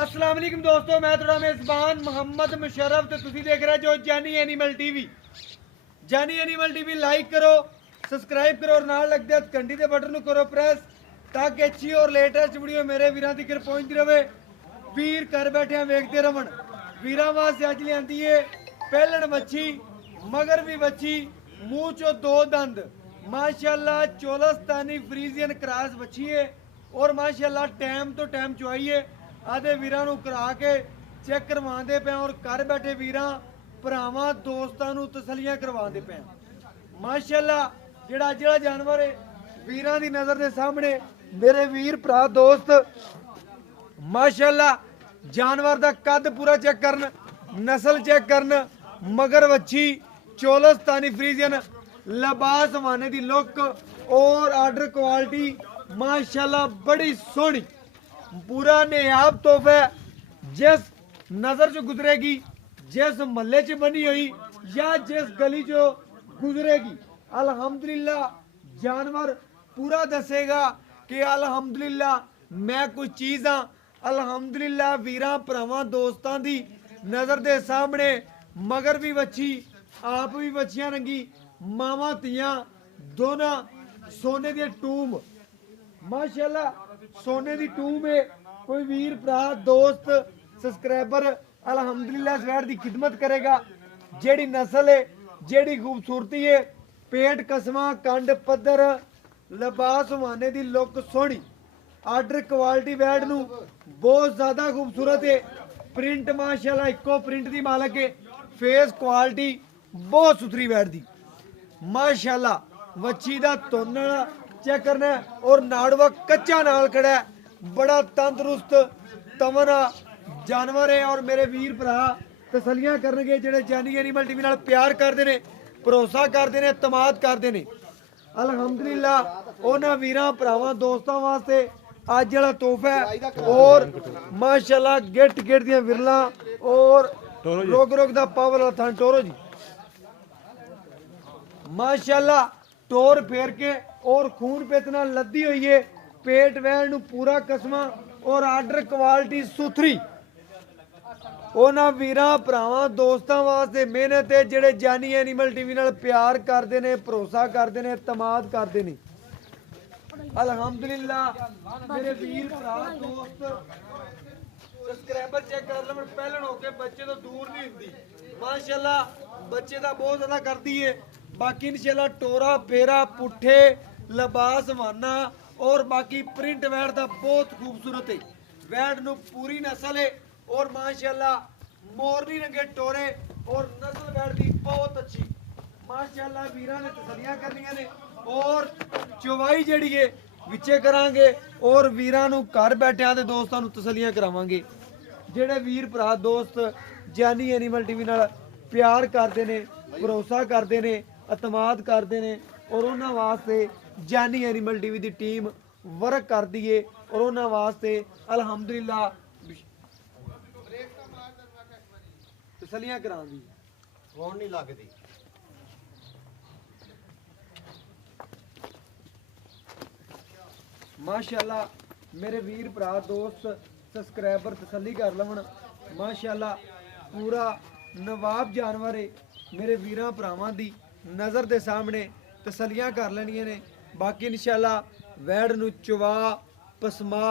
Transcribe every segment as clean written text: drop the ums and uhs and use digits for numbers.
अस्सलाम वालेकुम दोस्तों, मैं थोड़ा मेज़बान मोहम्मद मुशर्रफ ते तुसी देख रहे जो जानी एनिमल टीवी। जानी एनिमल टीवी लाइक करो, सब्सक्राइब करो और नाल लगदे हथ घंटी दे बटन नूं करो प्रेस ताकि अच्छी और लेटेस्ट वीडियो मेरे वीरां तक पहुंचती रहे। वीर घर बैठे वेखते रहन। वीरां वास्ते अज लियांदी है पहलण मच्छी, मगर भी मच्छी, मूंह चो दो दंद, माशाल्लाह चोलस्तानी फ्रीजियन क्रॉस मच्छी है और माशाल्लाह टाइम तो टाइम चुआई है। आदे वीरां नूं करा के चेक करवाते पे और घर बैठे वीरां भरावां दोस्तां नूं तसलियां करवाते पे। माशाल्लाह जेड़ा जानवर है वीरां दी नज़र दे सामने मेरे वीर भरा दोस्त माशाल्लाह जानवर दा कद पूरा चेक करन, नस्ल चेक करन, मगर वच्छी चोलस्तानी फ्रीजियन लबास माने दी लुक और आर्डर क्वालिटी माशाल्लाह बड़ी सोहनी पूरा नेयाब तोहफा जिस नज़र च गुजरेगी, जिस महल्ले च बनी हुई या जिस गली चो गुजरेगी अल्हम्दुलिल्लाह जानवर पूरा दसेगा कि अल्हम्दुलिल्लाह मैं कुछ चीज़ हाँ। अल्हम्दुलिल्लाह वीरां भरावां दोस्तां दी नज़र दे सामने मगर भी वच्छी, आप भी वच्छियां रंगी, मावां तियां दोनों सोने दी टूम माशाल्लाह सोने दी टूम है। कोई वीर भरा दोस्त सब्सक्राइबर अल्हम्दुलिल्लाह इस वैट दी खिदमत करेगा। जेड़ी नस्ल है, जेड़ी खूबसूरती है, पेट कसमा, कंड पद्धर, लिबास माने दी लुक सोहनी, आर्डर क्वालिटी वैट नू बहुत ज़्यादा खूबसूरत है। प्रिंट माशाल्लाह इको प्रिंट दी मालक है। फेस क्वालिटी बहुत सुथरी वैट दी माशाल्लाह। वच्छी दा तोनण चेक करना है और नाड़वा कच्चा नाल खड़ा है। बड़ा तंदरुस्त तवना जानवर है और मेरे वीर भरा तसलियां करनगे जेड़े जानी एनिमल टीवी नाल प्यार करते ने, भरोसा करते ने, तमाद करते ने। अल्हम्दुलिल्लाह उन्हां वीरां भरावां दोस्तां वास्ते अज जेड़ा तोहफा है और माशाल्लाह गिट दियां विरला और रोग दा पावर वाला थन टोरो जी माशाल्लाह टोर फेर के और खून पेतना लद्दी हुई है। पेट वैन पूरा कसमा और आर्डर क्वालिटी सुथरी उन्हां वीरां भरावां दोस्तां वास्ते मेहनत है जेड़े जानी एनिमल टीवी नाल प्यार करते ने, भरोसा करते ने, तमाद करते ने। अल्हम्दुलिल्लाह मेरे वीर भरा दोस्त सब्सक्राइबर चेक कर लो पहलन होके बच्चे तो दूर नहीं हुंदी माशाल्लाह बच्चे दा बहुत ज्यादा करती है। बाकी इंशाल्लाह टोरा फेरा पुट्ठे लिबास माना और बाकी प्रिंट वैट दा बहुत खूबसूरत है। वैट नू पूरी नस्ल है और माशाल्लाह मोरनी रंगे टोरे और नस्ल वैट दी बहुत अच्छी माशाल्लाह। वीरां ने तसलियां करनियां ने और चौवाई जेड़ी है विचे करांगे और वीरां नू घर बैठिया दे दोस्तां नू तसलियां करावांगे। जेड़े वीर भरा दोस्त जानी एनिमल टीवी नाल प्यार करते ने, भरोसा करते ने, अतमाद करते ने और उन्हां वास्ते जानी एनिमल टीवी दी टीम वर्क करदी है और उन्हां वास्ते अल्हम्दुलिल्लाह तसलियां करांदी कौन नहीं लगदी। माशाल्लाह मेरे वीर भरा दोस्त सब्सक्राइबर तसल्ली कर लवन। माशाल्लाह पूरा नवाब जानवर है मेरे वीरां भरावां दी नज़र दे सामने तसलियां कर लेनियां ने। बाकी इंशाल्लाह वैड़ नू चवा पसमा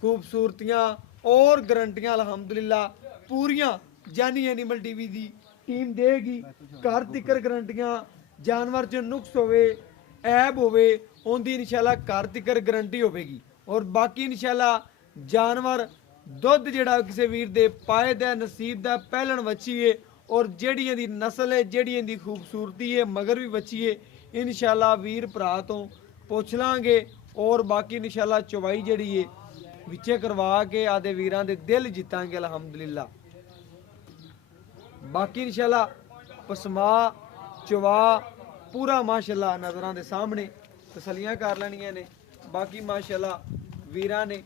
खूबसूरतियां और गारंटियां अल्हम्दुलिल्लाह पूरियां जानी एनिमल टीवी दी टीम देगी। घर तिकर गारंटियां जानवर च नुक्स होवे ऐब होवे उनकी इंशाल्लाह घर तिकर गारंटी होगी और बाकी इंशाल्लाह जानवर दुध जेड़ा किसी वीर दे पाए दा नसीब दा पहलण वच्छी है और जेड़ियां दी नस्ल है, जेड़ियां दी खूबसूरती है, मगर भी वच्छी है इंशाल्लाह वीर भरा तो पुछ लांगे और बाकी इंशाल्लाह चौवाई जेड़ी है विचे करवा के आदे वीरां दे दिल जितांगे अल्हम्दुलिल्लाह। बाकी इंशाल्लाह पसमा चवा पूरा माशाल्लाह नज़रां दे सामने तसलियां कर लेनियां ने। बाकी माशाल्लाह वीरां ने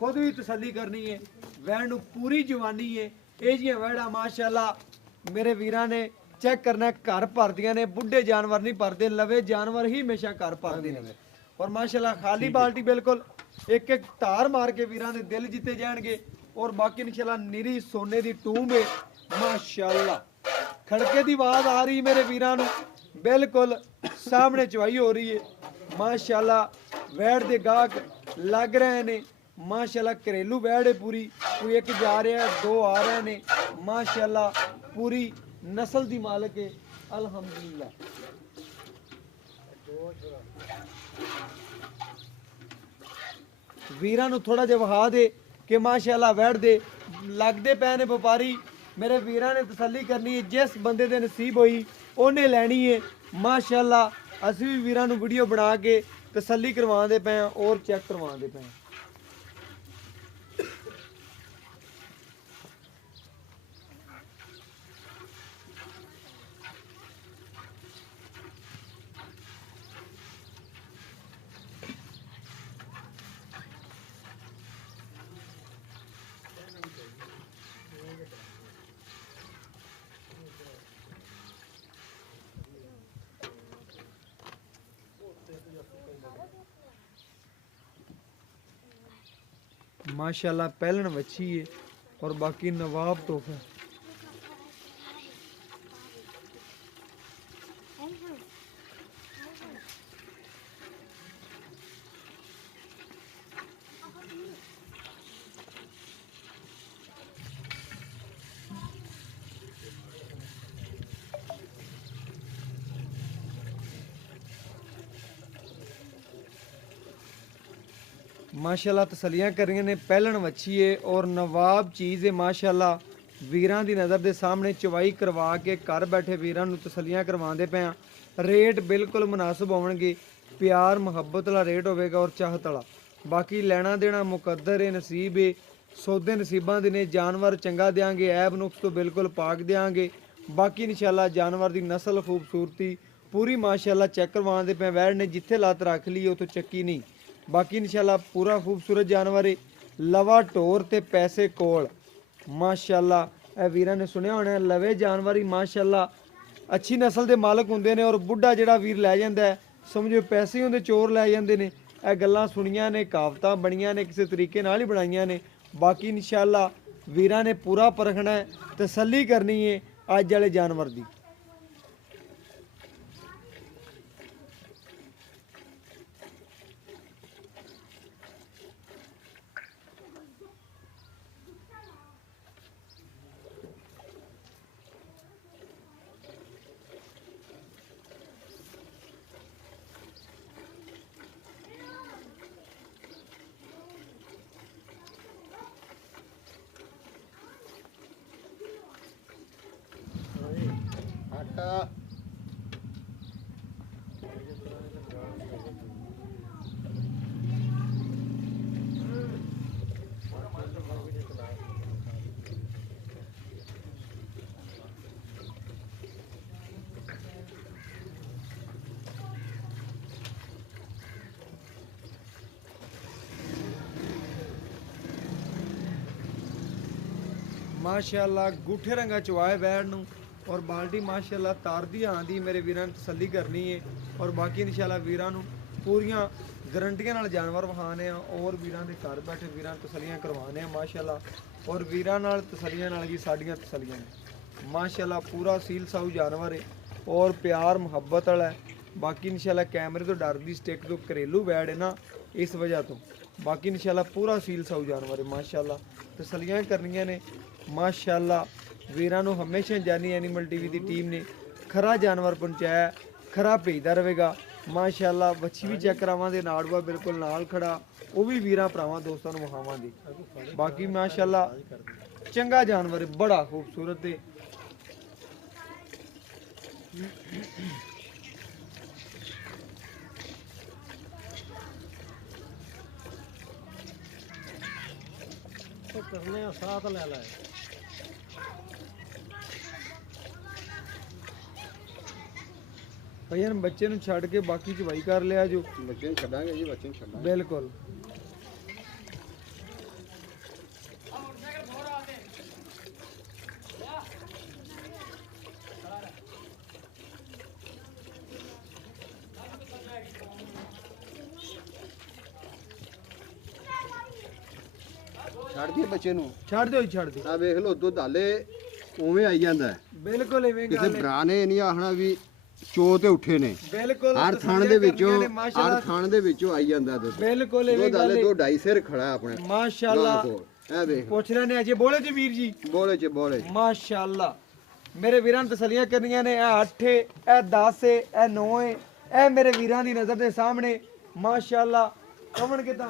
खुद भी तसल्ली करनी है। वैड़ नू पूरी जवानी है। ये जियां वैड़ा माशाल्लाह मेरे वीरां ने चेक करना घर भरदियां ने, बुढ़े जानवर नहीं भरते, लवे जानवर ही हमेशा घर भरते हैं और माशाल्लाह खाली बाल्टी बिल्कुल एक एक धार मार के वीरां दे दिल जीते जाएंगे। और बाकी इंशाल्लाह निरी सोने दी टूंब है माशाल्लाह। खड़के दी आवाज आ रही मेरे वीरां नू, बिल्कुल सामने चवाई हो रही है माशाल्लाह। वैड़ दे गाहक लग रहे ने माशाल्लाह। घरेलू वैड़ है पूरी, कोई एक जा रहा है, दो आ रहे ने माशाल्लाह। पूरी नस्ल दी मालिक है अल्हम्दुलिल्लाह। वीरां नू थोड़ा जिहा वहा दे कि माशाल्लाह वैड़ दे लगदे पए ने व्यापारी। मेरे वीरां ने तसल्ली करनी है, जिस बंदे दे नसीब होई ओने लैनी है माशाल्लाह। असीं भी वीरां नू वीडियो बना के तसल्ली करवांदे पए और चेक करवांदे पए। माशाल्लाह पहलन वच्छी है और बाकी नवाब तोहफा। माशाल्लाह तसलियां कर रही ने, पहलन वच्छी है और नवाब चीज़ है माशाल्लाह। वीरां दी नज़र दे सामने चवाई करवा के घर बैठे वीरां नू तसलियां करवांदे पे। रेट बिल्कुल मुनासिब होवणगे, प्यार मुहब्बत वाला रेट होवेगा और चाहत वाला। बाकी लेना देना मुकद्दर है, नसीब है, सौदे नसीबां दे ने। जानवर चंगा देंगे, ऐब नुक्स तो बिल्कुल पाक देंगे। बाकी इंशाल्लाह जानवर की नस्ल खूबसूरती पूरी माशाल्लाह चेक करवांदे पे। वैड़ ने जिथे लत रख ली उतो चक्की नहीं। बाकी इंशाल्लाह पूरा खूबसूरत जानवर है, लवा टोर ते पैसे कोल माशाल्लाह। ए वीरां ने सुनिया होना लवे जानवर ही माशाल्लाह अच्छी नस्ल के मालक होंदे ने। और बुढ़ा जिहड़ा वीर लै जांदा है समझो पैसे ही उहदे चोर लै जांदे ने। ਇਹ ਗੱਲਾਂ ਸੁਣੀਆਂ ਨੇ, ਕਹਾਵਤਾਂ ਬਣੀਆਂ ਨੇ, ਕਿਸੇ ਤਰੀਕੇ ਨਾਲ ਹੀ ਬਣਾਈਆਂ ਨੇ। ਬਾਕੀ ਇਨਸ਼ਾਅੱਲਾ ਵੀਰਾਂ ਨੇ ਪੂਰਾ ਪਰਖਣਾ ਹੈ, ਤਸੱਲੀ ਕਰਨੀ ਹੈ ਅੱਜ ਵਾਲੇ ਜਾਨਵਰ ਦੀ। माशाल्लाह गुठे रंगा चवाए वैड़ नू और बाल्टी माशाल्लाह तार दी आंदी। मेरे वीरां ने तसल्ली करनी है और बाकी इंशाल्लाह वीरां नू पूरियां गारंटियां नाल जानवर वखाने और वीरां दे घर बैठे वीरां तसल्लियां करवाने माशाल्लाह। और वीरां नाल तसल्लियां नाल जी साडियां तसल्लियां ने माशाल्लाह। पूरा सील साऊ जानवर है और प्यार मुहब्बत वाला है। बाकी इंशाल्लाह कैमरे तो डर दी स्टिक तो घरेलू वैड़ है ना, इस वजह तो। बाकी इंशाल्लाह पूरा सील साऊ जानवर है माशाल्लाह। तसल्लियां करनियां ने माशाल्लाह। वीरां नू हमेशा जानी एनिमल टीवी की टीम ने खरा जानवर पहुंचाया, खरा भेजदा रहेगा माशाल्लाह। बच्ची भी चेक करावांगे, नाड़वा बिल्कुल नाल खड़ा, वो भी वीरां भरावां दोस्तां नू विखावांगे। बाकी माशाल्लाह चंगा जानवर है, बड़ा खूबसूरत है। तो करने साथ ले लाए भैया बच्चे नू छड़ के बाकी चवाई कर लिया जो बच्चे छड़ांगे जी, बच्चे छड़ांगे बिल्कुल। ਛੱਡ ਦਈਏ ਬੱਚੇ ਨੂੰ ਛੱਡ ਦਿਓ ਜੀ, ਛੱਡ ਦਿਓ। ਆ ਵੇਖ ਲਓ ਦੁੱਧ ਹਾਲੇ ਉਵੇਂ ਆਈ ਜਾਂਦਾ ਹੈ। ਬਿਲਕੁਲ ਇਵੇਂ ਕਿਸੇ ਗੱਲ ਹੈ। ਭਰਾ ਨੇ ਇਹ ਨਹੀਂ ਆਖਣਾ ਵੀ ਚੋ ਤੇ ਉੱਠੇ ਨੇ। ਬਿਲਕੁਲ ਹਰ ਥਣ ਤਸੱਲੀਆਂ ਦੇ ਵਿੱਚੋਂ ਕਰਨੀਆਂ ਨੇ, ਮਾਸ਼ਾਅੱਲਾ। ਹਰ ਥਣ ਦੇ ਵਿੱਚੋਂ ਆਈ ਜਾਂਦਾ ਦੁੱਧ। ਬਿਲਕੁਲ ਇਵੇਂ ਦੁੱਧ ਗੱਲ ਹਾਲੇ ਹੈ। 2.5 ਸਿਰ ਖੜਾ ਆਪਣੇ ਮਾਸ਼ਾਅੱਲਾ। ਇਹ ਵੇਖ ਪੁੱਛ ਲੈਣੇ ਅਜੇ ਬੋਲੇ ਜੀ ਵੀਰ ਜੀ। ਬੋਲੇ ਚ ਮਾਸ਼ਾਅੱਲਾ। ਮੇਰੇ ਵੀਰਾਂ ਨੂੰ ਤਸੱਲੀਆਂ ਕਰਨੀਆਂ ਨੇ। ਇਹ 8 ਏ, ਇਹ 10 ਏ, ਇਹ 9 ਏ। ਇਹ ਮੇਰੇ ਵੀਰਾਂ ਦੀ ਨਜ਼ਰ ਦੇ ਸਾਹਮਣੇ ਮਾਸ਼ਾਅੱਲਾ ਕਮਣ ਕਿਦਾਂ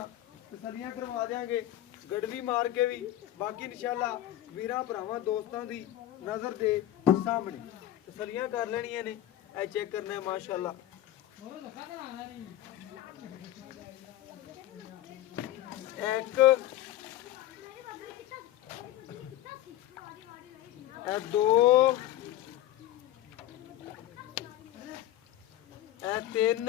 ਤਸੱਲੀਆਂ ਕਰਵਾ ਦੇਾਂਗੇ, ਗੜਵੀ ਮਾਰ ਕੇ ਵੀ। ਬਾਕੀ ਇਨਸ਼ਾਅੱਲਾ ਵੀਰਾਂ ਭਰਾਵਾਂ ਦੋਸਤਾਂ ਦੀ ਨਜ਼ਰ ਦੇ ਸਾਹਮਣੇ ਤਸੱਲੀਆਂ ਕਰ ਲੈਣੀਆਂ ਨੇ। ਇਹ ਚੈੱਕ ਕਰਨਾ ਹੈ ਮਾਸ਼ਾਅੱਲਾ। ਇੱਕ ਇਹ 2 ਇਹ 3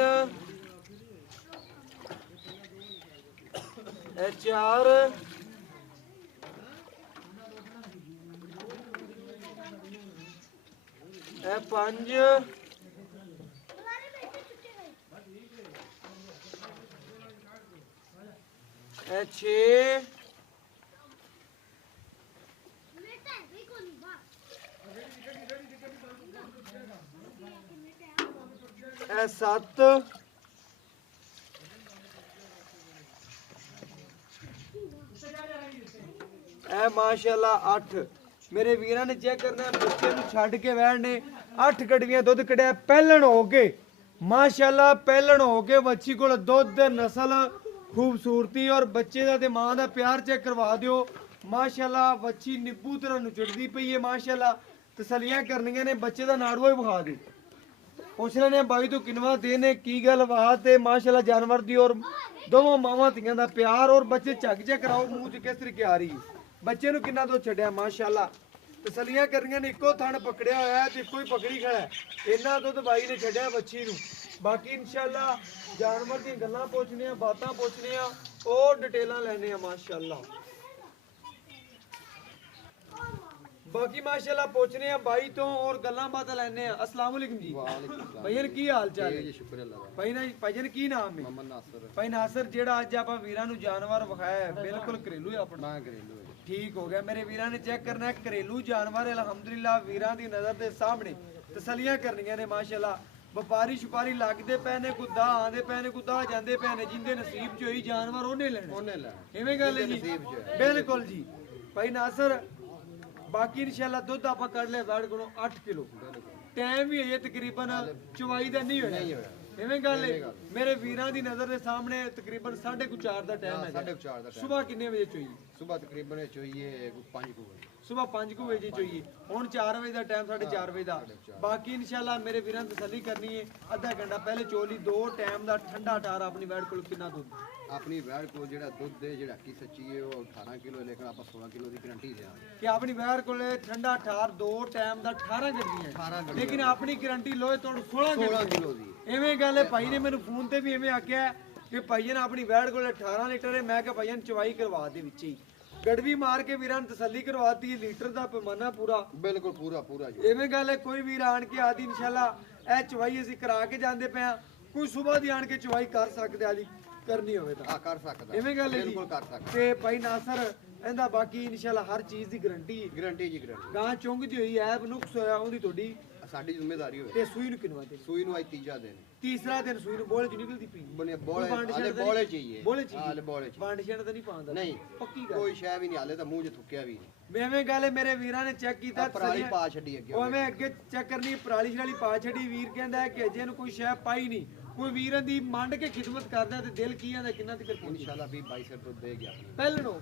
ਇਹ 4 ਇਹ 5 ਇਹ 6 ਇਹ 7 ਇਹ ਮਾਸ਼ਾਅੱਲਾ 8 ਮੇਰੇ ਵੀਰਾਂ ਨੇ ਚੈੱਕ ਕਰਨਾ ਬੱਚੇ ਨੂੰ ਛੱਡ ਕੇ ਬੈਠਨੇ 8 ਕੜਵੀਆਂ ਦੁੱਧ ਕੜਿਆ ਪਹਿਲਣ ਹੋ ਕੇ ਮਾਸ਼ਾਅੱਲਾ ਪਹਿਲਣ ਹੋ ਕੇ ਬੱਚੀ ਕੋਲ ਦੁੱਧ ਨਸਲ ਖੂਬਸੂਰਤੀ ਔਰ ਬੱਚੇ ਦਾ ਤੇ ਮਾਂ ਦਾ ਪਿਆਰ ਚੈੱਕ ਕਰਵਾ ਦਿਓ ਮਾਸ਼ਾਅੱਲਾ। ਬੱਚੀ ਨਿੱਬੂ ਤਰ੍ਹਾਂ ਨੂੰ ਚੜਦੀ ਪਈ ਹੈ ਮਾਸ਼ਾਅੱਲਾ। ਤਸੱਲੀਆਂ ਕਰਨੀਆਂ ਨੇ, ਬੱਚੇ ਦਾ ਨਾੜੂਆ ਹੀ ਵਿਖਾ ਦੇ। ਪੁੱਛ ਲੈਣੇ ਬਾਈ ਤੂੰ ਕਿਨਵਾ ਦੇ ਨੇ ਕੀ ਗੱਲ ਬਾਤ ਤੇ ਮਾਸ਼ਾਅੱਲਾ ਜਾਨਵਰ ਦੀ ਔਰ ਦੋਵਾਂ ਮਾਵਾਂ ਧੀਆਂ ਦਾ ਪਿਆਰ ਔਰ ਬੱਚੇ ਝੱਕ ਚੈੱਕ ਕਰਾਓ ਮੂੰਹ 'ਚ ਕਿਸ ਤਰੀਕੇ ਆ ਰਹੀ ਹੈ। ਬੱਚੇ ਨੂੰ ਕਿੰਨਾ ਤੋਂ ਛੱਡਿਆ ਮਾਸ਼ਾਅੱਲਾ। ਤਸੱਲੀਆਂ ਕਰਨੀਆਂ ਨੇ, ਇੱਕੋ ਥਣ ਪਕੜਿਆ ਹੋਇਆ ਹੈ ਤੇ ਇੱਕੋ ਹੀ ਪਕੜੀ ਖੜਾ ਹੈ। ਇਹਨਾਂ ਦੁੱਧ ਬਾਈ ਨੇ ਛੱਡਿਆ ਬੱਚੀ ਨੂੰ। ਬਾਕੀ ਇਨਸ਼ਾਅੱਲਾ ਜਾਨਵਰ ਦੀਆਂ ਗੱਲਾਂ ਪੁੱਛਣੀਆਂ, ਬਾਤਾਂ ਪੁੱਛਣੀਆਂ, ਉਹ ਡਿਟੇਲਾਂ ਲੈਣੇ ਆ ਮਾਸ਼ਾਅੱਲਾ। ਬਾਕੀ ਮਾਸ਼ਾਅੱਲਾ ਪੁੱਛਨੇ ਆ ਬਾਈ ਤੋਂ ਔਰ ਗੱਲਾਂ ਬਾਤਾਂ ਲੈਣੇ ਆ। अस्सलाम वालेकुम जी। ਭਾਈਨ ਕੀ ਹਾਲ ਚਾਲ ਹੈ? ਸ਼ੁਕਰ ਅੱਲਾਹ ਦਾ। ਭਾਈਨ ਕੀ ਨਾਮ ਹੈ? ਮੁਹੰਮਦ ਨਾਸਰ। ਭਾਈ ਨਾਸਰ, ਜਿਹੜਾ ਅੱਜ ਆਪਾਂ ਵੀਰਾਂ ਨੂੰ ਜਾਨਵਰ ਵਿਖਾਇਆ ਹੈ ਬਿਲਕੁਲ ਘਰੇਲੂ ਹੈ ਆਪਣਾ। ਮੈਂ ਘਰੇਲੂ ਹੈ। ਠੀਕ ਹੋ ਗਿਆ। ਮੇਰੇ ਵੀਰਾਂ ਨੇ ਚੈੱਕ ਕਰਨਾ ਹੈ ਘਰੇਲੂ ਜਾਨਵਰ ਅਲਹਮਦੁਲਿਲਾ ਵੀਰਾਂ ਦੀ ਨਜ਼ਰ ਦੇ ਸਾਹਮਣੇ ਤਸੱਲੀਆਂ ਕਰਨੀਆਂ ਨੇ ਮਾਸ਼ਾਅੱਲਾ। ਵਪਾਰੀ ਛੁਪਾਰੀ ਲੱਗਦੇ ਪਏ ਨੇ, ਕੁਦਾ ਆਂਦੇ ਪਏ ਨੇ, ਕੁਦਾ ਜਾਂਦੇ ਪਏ ਨੇ। ਜਿੰਦੇ ਨਸੀਬ 'ਚ ਹੋਈ ਜਾਨਵਰ ਉਹਨੇ ਲੈਣਾ। ਐਵੇਂ ਗੱਲ ਹੈ ਜੀ। ਬਿਲਕੁਲ ਜੀ ਭਾਈ ਨਾਸਰ। ਬਾਕੀ ਇਨਸ਼ਾਅੱਲਾ ਦੁੱਧ ਆਪਾਂ ਕੱਢ ਲਿਆ ਬੈਡ ਕੋਲੋਂ 8 ਕਿਲੋ। ਟਾਈਮ ਵੀ ਹੈ ਤਕਰੀਬਨ ਚਵਾਈ ਦਾ ਨਹੀਂ ਹੋਇਆ। ਐਵੇਂ ਗੱਲ ਹੈ ਮੇਰੇ ਵੀਰਾਂ ਦੀ ਨਜ਼ਰ ਦੇ ਸਾਹਮਣੇ ਤਕਰੀਬਨ 4:30 ਦਾ ਟਾਈਮ ਹੈ। 4:30 ਦਾ ਸਵੇਰ ਕਿੰਨੇ ਵਜੇ ਚੋਈ? ਸਵੇਰ ਤਕਰੀਬਨ ਚੋਈਏ 5 ਵਜੇ। ਸਵੇਰ 5 ਵਜੇ ਚੋਈਏ। ਹੁਣ 4 ਵਜੇ ਦਾ ਟਾਈਮ, 4:30 ਵਜੇ ਦਾ। ਬਾਕੀ ਇਨਸ਼ਾਅੱਲਾ ਮੇਰੇ ਵੀਰਾਂ ਨੂੰ ਤਸੱਲੀ ਕਰਨੀ ਹੈ। ਅੱਧਾ ਘੰਟਾ ਪਹਿਲੇ ਚੋਲੀ 2 ਟਾਈਮ ਦਾ ਠੰਡਾ ਠਾਰ ਆਪਣੀ ਬੈਡ ਕੋਲ ਕਿੰਨਾ ਦੁੱਧ? ਆਪਣੀ ਵੈੜ ਕੋਲ ਜਿਹੜਾ ਦੁੱਧ ਹੈ ਜਿਹੜਾ ਕੀ ਸੱਚੀ ਹੈ ਉਹ 18 ਕਿਲੋ, ਲੇਕਿਨ ਆਪਾਂ 16 ਕਿਲੋ ਦੀ ਗਾਰੰਟੀ ਦੇਵਾਂਗੇ ਕਿ ਆਪਣੀ ਵੈਰ ਕੋਲੇ ਠੰਡਾ ਠਾਰ 2 ਟਾਈਮ ਦਾ 18 ਗੱਡੀਆਂ, ਲੇਕਿਨ ਆਪਣੀ ਗਾਰੰਟੀ ਲੋਏ ਤੋੜ 16 ਕਿਲੋ ਦੀ। ਐਵੇਂ ਗੱਲ ਹੈ। ਭਾਈ ਨੇ ਮੈਨੂੰ ਫੋਨ ਤੇ ਵੀ ਐਵੇਂ ਆਖਿਆ ਕਿ ਭਾਈ ਨੇ ਆਪਣੀ ਵੈੜ ਕੋਲੇ 18 ਲੀਟਰ ਹੈ। ਮੈਂ ਕਿਹਾ ਭਾਈ ਨੇ ਚਵਾਈ ਕਰਵਾ ਦੇ ਵਿੱਚ ਹੀ ਗੜਵੀ ਮਾਰ ਕੇ ਵੀਰਾਂ ਨੂੰ ਤਸੱਲੀ ਕਰਵਾਤੀ ਹੈ। ਲੀਟਰ ਦਾ ਪੈਮਾਨਾ ਪੂਰਾ, ਬਿਲਕੁਲ ਪੂਰਾ ਜੀ। ਐਵੇਂ ਗੱਲ ਹੈ। ਕੋਈ ਵੀਰ ਆਣ ਕੇ ਆਦੀ ਇਨਸ਼ਾਅੱਲਾ ਇਹ ਚਵਾਈ ਅਸੀਂ ਕਰਾ ਕੇ ਜਾਂਦੇ ਪਏ ਆ। ਕੋਈ ਸਵੇਰ ਦੀ ਆਣ ਕੇ ਚਵਾਈ ਕਰ ਸਕਦੇ ਆਲੀ ਕਰਨੀ ਹੋਵੇ ਤਾਂ ਕਰ ਸਕਦਾ। ਐਵੇਂ ਗੱਲ ਹੈ ਜੀ। ਬਿਲਕੁਲ ਕਰ ਸਕਦਾ। ਤੇ ਭਾਈ ਨਾਸਰ ਇਹਦਾ ਬਾਕੀ ਇਨਸ਼ਾਅੱਲਾ ਹਰ ਚੀਜ਼ ਦੀ ਗਾਰੰਟੀ ਹੈ। ਗਾਰੰਟੀ ਜੀ ਗਾਰੰਟੀ। ਗਾਂ ਚੁੰਗਦੀ ਹੋਈ ਐਬ ਨੁਕਸ ਹੋਇਆ ਉਹਦੀ ਤੁਹਾਡੀ ਸਾਡੀ ਜ਼ਿੰਮੇਵਾਰੀ ਹੋਵੇ। ਤੇ ਸੂਈ ਨੂੰ ਕਿਨਵਾ ਦੇ? ਸੂਈ ਨੂੰ ਅੱਜ ਤੀਜਾ ਦਿਨ, ਤੀਸਰਾ ਦਿਨ ਸੂਈ ਨੂੰ ਬੋਲੇ ਚ ਨਿਕਲਦੀ ਪਈ ਬੋਲੇ ਬੋਲੇ ਬੋਲੇ ਚਾਹੀਏ। ਬੋਲੇ ਚ ਹਾਲੇ ਬੋਲੇ ਚ ਵੰਡ ਛਣ ਤਾਂ ਨਹੀਂ ਪਾਉਂਦਾ? ਨਹੀਂ, ਪੱਕੀ ਗੱਲ। ਕੋਈ ਸ਼ੈ ਵੀ ਨਹੀਂ ਹਾਲੇ ਤਾਂ ਮੂੰਹ 'ਚ ਥੁੱਕਿਆ ਵੀ ਨਹੀਂ। ਐਵੇਂ ਗੱਲ ਹੈ ਮੇਰੇ ਵੀਰਾਂ ਨੇ ਚੈੱਕ ਕੀਤਾ ਪਰਾਲੀ ਪਾ ਛੱਡੀ ਅੱਗੇ। ਉਹ ਐਵੇਂ ਅੱਗੇ ਚੈੱਕ ਕਰਨੀ ਪਰਾਲੀ ਛਾਲੀ ਪਾ ਛੱਡੀ। ਵੀਰ ਕਹਿੰਦਾ ਹੈ ਕਿ ਅਜੇ ਨੂੰ ਕੋਈ ਸ਼ੈ ਪਾਈ ਨਹੀਂ। ਕੋਈ ਵੀਰਾਂ ਦੀ ਮੰਡ ਕੇ ਖਿਦਮਤ ਕਰਦਾ ਤੇ ਦਿਲ ਕੀ ਆਂਦਾ ਕਿੰਨਾ ਤੱਕ ਇਨਸ਼ਾਅੱਲਾ 20-22 ਸਿਰ ਦੁੱਧ ਦੇ ਗਿਆ ਪਹਿਲਣੋ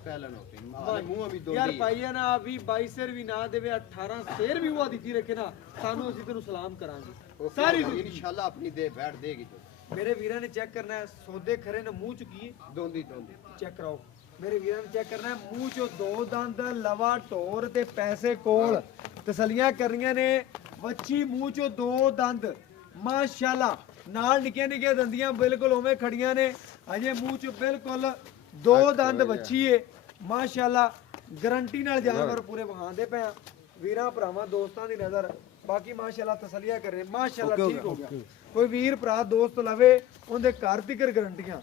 ਮੂੰਹ ਵੀ ਦੋ ਯਾਰ ਭਾਈਆ ਨਾ 20-22 ਸਿਰ ਵੀ ਨਾ ਦੇਵੇ 18 ਸਿਰ ਵੀ ਉਹ ਦਿੱਤੀ ਰੱਖੇ ਨਾ ਸਾਨੂੰ ਅਸੀਂ ਤੈਨੂੰ ਸਲਾਮ ਕਰਾਂਗੇ ਸਾਰੀ ਇਨਸ਼ਾਅੱਲਾ ਆਪਣੀ ਦੇ ਬੈਠ ਦੇਗੀ ਤੂੰ। ਮੇਰੇ ਵੀਰਾਂ ਨੇ ਚੈੱਕ ਕਰਨਾ ਹੈ ਸੌਦੇ ਖਰੇ ਨੇ ਮੂੰਹ ਚ ਕੀ ਦੋਂਦੀ ਚੈੱਕ ਕਰਾਓ। ਮੇਰੇ ਵੀਰਾਂ ਨੇ ਚੈੱਕ ਕਰਨਾ ਹੈ ਮੂੰਹ ਚੋਂ 2 ਦੰਦ ਲਵਾ ਢੋਰ ਤੇ ਪੈਸੇ ਕੋਲ ਤਸੱਲੀਆਂ ਕਰਨੀਆਂ ਨੇ। ਵੱਛੀ ਮੂੰਹ ਚੋਂ 2 ਦੰਦ ਮਾਸ਼ਾਅੱਲਾ ਨਾਲ ਨਿੱਕੀਆਂ ਨਿੱਕੀਆਂ ਦੰਦੀਆਂ ਬਿਲਕੁਲ ਉਵੇਂ ਖੜੀਆਂ ਨੇ। ਅਜੇ ਮੂੰਹ ਚ ਬਿਲਕੁਲ 2 ਦੰਦ ਵੱਛੀ ਏ ਮਾਸ਼ਾਅੱਲਾ। ਗਾਰੰਟੀ ਨਾਲ ਜਾਨਵਰ ਪੂਰੇ ਵਹਾਉਂਦੇ ਪਏ ਆ ਵੀਰਾਂ ਭਰਾਵਾਂ ਦੋਸਤਾਂ ਦੀ ਨਜ਼ਰ। ਬਾਕੀ ਮਾਸ਼ਾਅੱਲਾ ਤਸੱਲੀਆਂ ਕਰੇ ਮਾਸ਼ਾਅੱਲਾ ਠੀਕ ਹੋ ਗਿਆ। ਕੋਈ ਵੀਰ ਭਰਾ ਦੋਸਤ ਲਵੇ ਉਹਦੇ ਘਰ ਤੀਕਰ ਗਾਰੰਟੀਆਂ।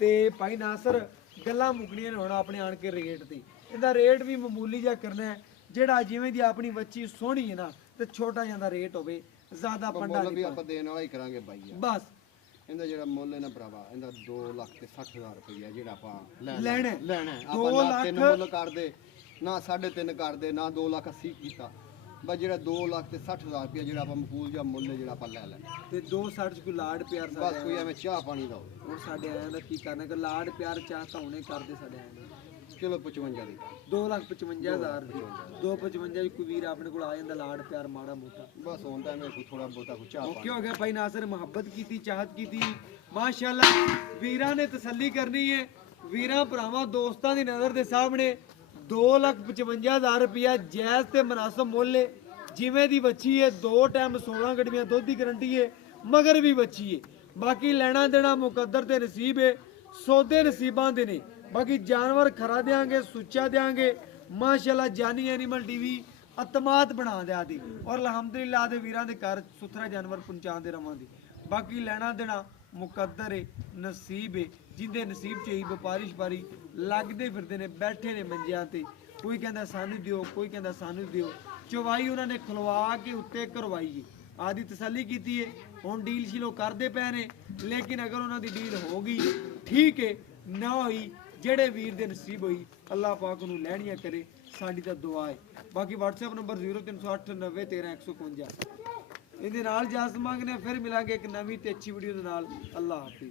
ਤੇ ਭਾਈ ਨਾਸਰ ਗੱਲਾਂ ਮੁਕਣੀਆਂ ਨੇ ਹੁਣ ਆਪਣੇ ਆਣ ਕੇ ਰੇਟ ਤੇ ਇਹਦਾ ਰੇਟ ਵੀ ਮਾਮੂਲੀ ਜਿਹਾ ਕਰਨਾ ਹੈ, ਜਿਹੜਾ ਜਿਵੇਂ ਦੀ ਆਪਣੀ ਬੱਚੀ ਸੋਹਣੀ ਹੈ ਨਾ ਤੇ ਛੋਟਾ ਜਿਹਾ ਰੇਟ ਹੋਵੇ, ਜ਼ਿਆਦਾ ਪੰਡਾ ਮੁੱਲ ਵੀ ਨਹੀਂ ਆਪਾਂ ਦੇਣ ਵਾਲਾ ਹੀ ਕਰਾਂਗੇ ਬਾਈ ਯਾਰ। ਬਸ ਇਹਦਾ ਜਿਹੜਾ ਮੁੱਲ ਹੈ ਨਾ ਭਰਾਵਾ, ਇਹਦਾ 2,60,000 ਰੁਪਇਆ ਜਿਹੜਾ ਆਪਾਂ ਲੈਣਾ ਲੈਣਾ ਹੈ। 2 ਆਪਾਂ ਨਾ ਲੱਖ 3 ਮੁੱਲ ਕਰਦੇ, ਨਾ 3.5 ਕਰਦੇ, ਨਾ 2,80,000 ਕੀਤਾ, ਬਸ ਜਿਹੜਾ 2,60,000 ਰੁਪਇਆ ਜਿਹੜਾ ਆਪਾਂ ਮਕਬੂਲ ਜਿਹਾ ਮੁੱਲ ਹੈ ਜਿਹੜਾ ਆਪਾਂ ਲੈ ਲੈਣਾ। ਤੇ 260 ਚ ਕੋਈ ਲਾਡ ਪਿਆਰ ਬਸ ਸਾਡੇ ਕੋਈ ਐਵੇਂ ਚਾਹ ਪਾਣੀ ਦਾ ਹੋਵੇ। ਹੁਣ ਸਾਡੇ ਆਇਆਂ ਦਾ ਕੀ ਕਰਨਾ ਕਿ ਲਾਡ ਪਿਆਰ ਚਾਹ ਤਾਂ ਹੁਣੇ ਕਰਦੇ ਸਾਡੇ ਆਇਆਂ ਨੇ। ਚਲੋ 55 ਦੀ 2,55,000 2,55 ਚ ਕੋਈ ਵੀਰ ਆਪਣੇ ਕੋਲ ਆ ਜਾਂਦਾ ਲਾਡ ਪਿਆਰ ਮਾੜਾ ਮੋਟਾ ਬਸ ਹੁੰਦਾ ਐਵੇਂ ਕੋਈ ਥੋੜਾ ਬਹੁਤਾ ਕੋਈ ਚਾਹ ਓਕੇ ਹੋ ਗਿਆ ਭਾਈ ਨਾਸਰ, ਮੁਹੱਬਤ ਕੀਤੀ, ਚਾਹਤ ਕੀਤੀ, ਮਾਸ਼ਾਅੱਲਾ। ਵੀਰਾਂ ਨੇ ਤਸੱਲੀ ਕਰਨੀ ਹੈ, ਵੀਰਾਂ ਭਰਾਵਾਂ ਦੋਸਤਾਂ ਦੀ ਨਜ਼ਰ ਦੇ ਸਾਹਮਣੇ 2,55,000 ਰੁਪਇਆ ਜਾਇਜ਼ ਤੇ ਮਨਾਸਬ ਮੁੱਲ ਹੈ। ਜਿਵੇਂ ਦੀ ਬੱਚੀ ਹੈ, 2 ਟਾਈਮ 16 ਗੜਵੀਆਂ ਦੁੱਧ ਦੀ ਗਰੰਟੀ ਹੈ, ਮਗਰ ਵੀ ਬੱਚੀ ਹੈ। ਬਾਕੀ ਲੈਣਾ ਦੇਣਾ ਮੁਕੱਦਰ ਤੇ ਨਸੀਬ ਹੈ, ਸੌਦੇ ਨਸੀਬਾਂ ਦੇ ਨੇ। ਬਾਕੀ ਜਾਨਵਰ ਖਰਾ ਦੇਾਂਗੇ, ਸੁੱਚਾ ਦੇਾਂਗੇ ਮਾਸ਼ਾਅੱਲਾ। ਜਾਨੀ ਐਨੀਮਲ ਟੀਵੀ ਅਤਮਾਤ ਬਣਾ ਦਿਆ ਦੀ ਔਰ ਅਲਹਮਦੁਲਿਲਾ ਦੇ ਵੀਰਾਂ ਦੇ ਘਰ ਸੁਥਰਾ ਜਾਨਵਰ ਪਹੁੰਚਾਉਂਦੇ ਰਵਾਂਗੇ। ਬਾਕੀ ਲੈਣਾ ਦੇਣਾ ਮੁਕੱਦਰ ਹੈ, ਨਸੀਬ ਹੈ, ਜਿੰਦੇ ਨਸੀਬ ਚ ਹੀ ਵਪਾਰੀ ਸ਼ਪਾਰੀ ਲੱਗਦੇ ਫਿਰਦੇ ਨੇ, ਬੈਠੇ ਨੇ ਮੰਜਿਆਂ ਤੇ। ਕੋਈ ਕਹਿੰਦਾ ਸਾਨੂੰ ਦਿਓ, ਕੋਈ ਕਹਿੰਦਾ ਸਾਨੂੰ ਦਿਓ। ਚਵਾਈ ਉਹਨਾਂ ਨੇ ਖਲਵਾ ਕੇ ਉੱਤੇ ਕਰਵਾਈ ਆਦੀ ਤਸੱਲੀ ਕੀਤੀ ਹੈ। ਹੁਣ ਡੀਲ ਸ਼ਿਲੋ ਕਰਦੇ ਪਏ ਨੇ, ਲੇਕਿਨ ਅਗਰ ਉਹਨਾਂ ਦੀ ਡੀਲ ਹੋ ਗਈ ਠੀਕ ਹੈ, ਨਾ ਹੋਈ ਜਿਹੜੇ ਵੀਰ ਦੇ ਨਸੀਬ ਹੋਈ ਅੱਲਾਹ ਪਾਕ ਨੂੰ ਲੈਣੀਆਂ ਕਰੇ, ਸਾਡੀ ਤਾਂ ਦੁਆ ਹੈ। ਬਾਕੀ WhatsApp ਨੰਬਰ 0308901351। ਇਹਦੇ ਨਾਲ ਇਜਾਜ਼ਤ ਮੰਗਦੇ ਹਾਂ, ਫਿਰ ਮਿਲਾਂਗੇ ਇੱਕ ਨਵੀਂ ਤੇ ਅੱਛੀ ਵੀਡੀਓ ਦੇ ਨਾਲ। ਅੱਲਾਹ ਹਾਫਿਜ਼।